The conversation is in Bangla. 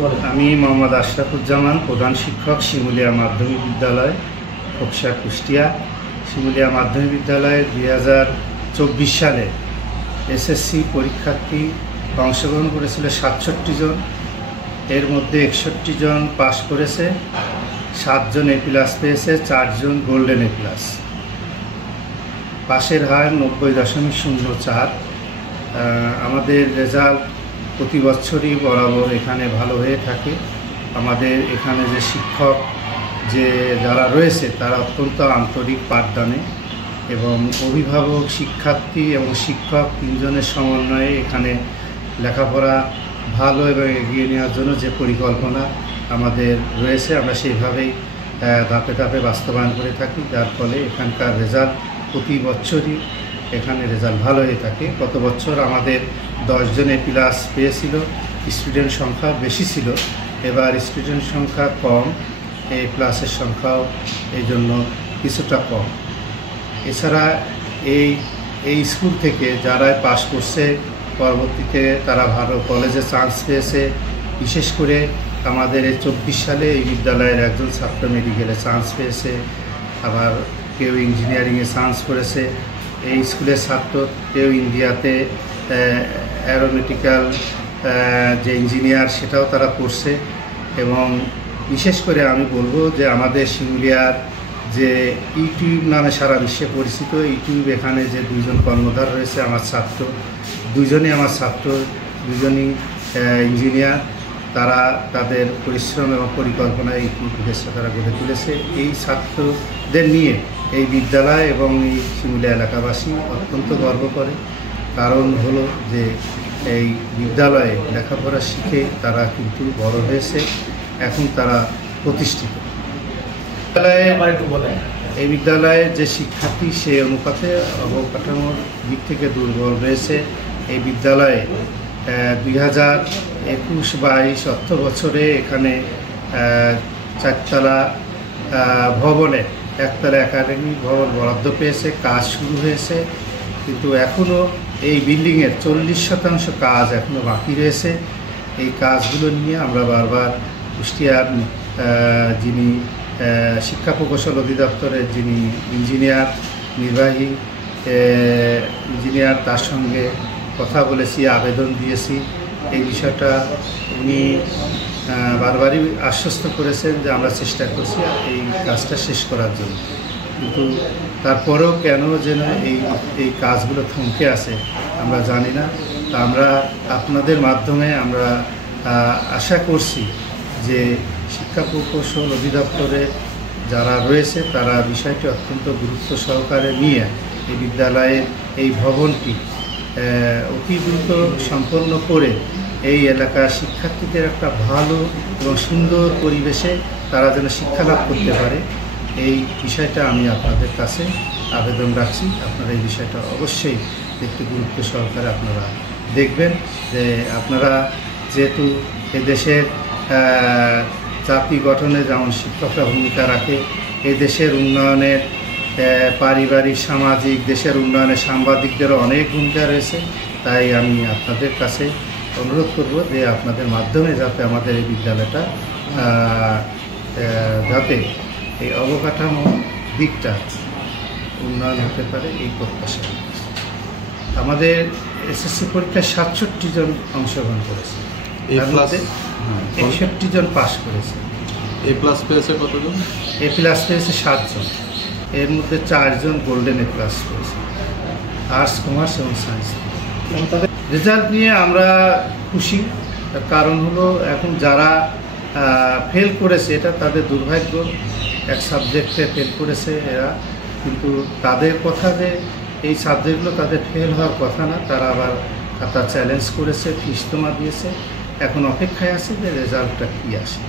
আমি মোহাম্মদ আশরাফুজ্জামান, প্রধান শিক্ষক, শিমুলিয়া মাধ্যমিক বিদ্যালয়, খোকসা, কুষ্টিয়া। শিমুলিয়া মাধ্যমিক বিদ্যালয়ে 2024 সালে এসএসসি পরীক্ষার্থী অংশগ্রহণ করেছিল 67 জন। এর মধ্যে 61 জন পাস করেছে, 7 জন এ+ পেয়েছে, 4 জন গোল্ডেন এ+। পাশের হার 90.04। আমাদের রেজাল্ট প্রতি বছরই বরাবর এখানে ভালো হয়ে থাকে। আমাদের এখানে যে শিক্ষক যারা রয়েছে তারা অত্যন্ত আন্তরিক পাঠদানে, এবং অভিভাবক, শিক্ষার্থী এবং শিক্ষক 3 জনের সমন্বয়ে এখানে লেখাপড়া ভালো এবং এগিয়ে নেওয়ার জন্য যে পরিকল্পনা আমাদের রয়েছে, আমরা সেইভাবেই ধাপে ধাপে বাস্তবায়ন করে থাকি, যার ফলে এখানকার রেজাল্ট প্রতি বছরই এখানে রেজাল্ট ভালো হয়ে থাকে। গত বছর আমাদের 10 জন এ+ পেয়েছিল, স্টুডেন্ট সংখ্যা বেশি ছিল। এবার স্টুডেন্ট সংখ্যা কম, এ+এর সংখ্যাও এই জন্য কিছুটা কম। এছাড়া এই স্কুল থেকে যারা পাশ করছে পরবর্তীতে তারা ভালো কলেজে চান্স পেয়েছে। বিশেষ করে আমাদের এই 24 সালে এই বিদ্যালয়ের একজন ছাত্র মেডিকেলে চান্স পেয়েছে, আবার কেউ ইঞ্জিনিয়ারিংয়ে চান্স করেছে। এই স্কুলের ছাত্র কেউ ইন্ডিয়াতে অ্যারোনটিক্যাল যে ইঞ্জিনিয়ার সেটাও তারা করছে। এবং বিশেষ করে আমি বলবো যে আমাদের শিমুলিয়ার যে ইউটিউব নামে সারা বিশ্বে পরিচিত ইউটিউব, এখানে যে 2 জন কর্ণধার রয়েছে আমার ছাত্র, 2 জনই আমার ছাত্র, 2 জনই ইঞ্জিনিয়ার। তারা তাদের পরিশ্রম এবং পরিকল্পনায় ইউটিউব প্রচেষ্টা তারা গড়ে তুলেছে। এই ছাত্রদের নিয়ে এই বিদ্যালয় এবং এই শিমুলিয়া এলাকাবাসী অত্যন্ত গর্ব করে। কারণ হলো যে এই বিদ্যালয়ে লেখাপড়া শিখে তারা কিন্তু বড় হয়েছে, এখন তারা প্রতিষ্ঠিত। এই বিদ্যালয়ে যে শিক্ষার্থী সে অনুপাতে অবকাঠামোর দিক থেকে দুর্বল রয়েছে। এই বিদ্যালয়ে 2021-22 অর্থ বছরে এখানে 4তলা ভবনে, একতলা একাডেমিক ভবন বরাদ্দ পেয়েছে, কাজ শুরু হয়েছে, কিন্তু এখনও এই বিল্ডিংয়ের 40% কাজ এখনও বাকি রয়েছে। এই কাজগুলো নিয়ে আমরা বারবার কুষ্টিয়ার যিনি শিক্ষা প্রকৌশল অধিদপ্তরের যিনি ইঞ্জিনিয়ার, নির্বাহী ইঞ্জিনিয়ার, তার সঙ্গে কথা বলেছি, আবেদন দিয়েছি। এই বিষয়টা উনি বারবারই আশ্বস্ত করেছেন যে আমরা চেষ্টা করছি এই কাজটা শেষ করার জন্য, কিন্তু তারপরেও কেন যেন এই কাজগুলো থমকে আছে আমরা জানি না। তা আমরা আপনাদের মাধ্যমে আমরা আশা করছি যে শিক্ষা প্রকৌশল অধিদপ্তরে যারা রয়েছে তারা বিষয়টি অত্যন্ত গুরুত্ব সহকারে নিয়ে এই বিদ্যালয়ের এই ভবনটি অতি দ্রুত সম্পন্ন করে এই এলাকার শিক্ষার্থীদের একটা ভালো এবং সুন্দর পরিবেশে তারা যেন শিক্ষালাভ করতে পারে, এই বিষয়টা আমি আপনাদের কাছে আবেদন রাখছি। আপনারা এই বিষয়টা অবশ্যই একটু গুরুত্ব সহকারে আপনারা দেখবেন। যে আপনারা যেহেতু এদেশের জাতি গঠনে যেমন শিক্ষকরা ভূমিকা রাখে, এদেশের উন্নয়নের পারিবারিক, সামাজিক, দেশের উন্নয়নে সাংবাদিকদেরও অনেক ভূমিকা রয়েছে। তাই আমি আপনাদের কাছে অনুরোধ করব যে আপনাদের মাধ্যমে যাতে আমাদের এই বিদ্যালয়টা যাতে এই অবকাঠামো দিকটা উন্নয়ন হতে পারে, এই প্রত্যাশা। আমাদের এসএসসি পরীক্ষায় 67 জন অংশগ্রহণ করেছে, তার মধ্যে 61 জন পাস করেছে। এ+ পেয়েছে কতজন? এ+ পেয়েছে 7 জন, এর মধ্যে 4 জন গোল্ডেন এ+ পেয়েছে, আর্টস, কমার্স এবং সায়েন্স। রেজাল্ট নিয়ে আমরা খুশি। কারণ হলো এখন যারা ফেল করেছে এটা তাদের দুর্ভাগ্য, এক সাবজেক্টে ফেল করেছে এরা, কিন্তু তাদের কথা যে এই সাবজেক্টগুলো তাদের ফেল হওয়ার কথা না, তারা আবার খাতা চ্যালেঞ্জ করেছে, ফিস জমা দিয়েছে। এখন অপেক্ষায় আছে যে রেজাল্টটা কী আসে।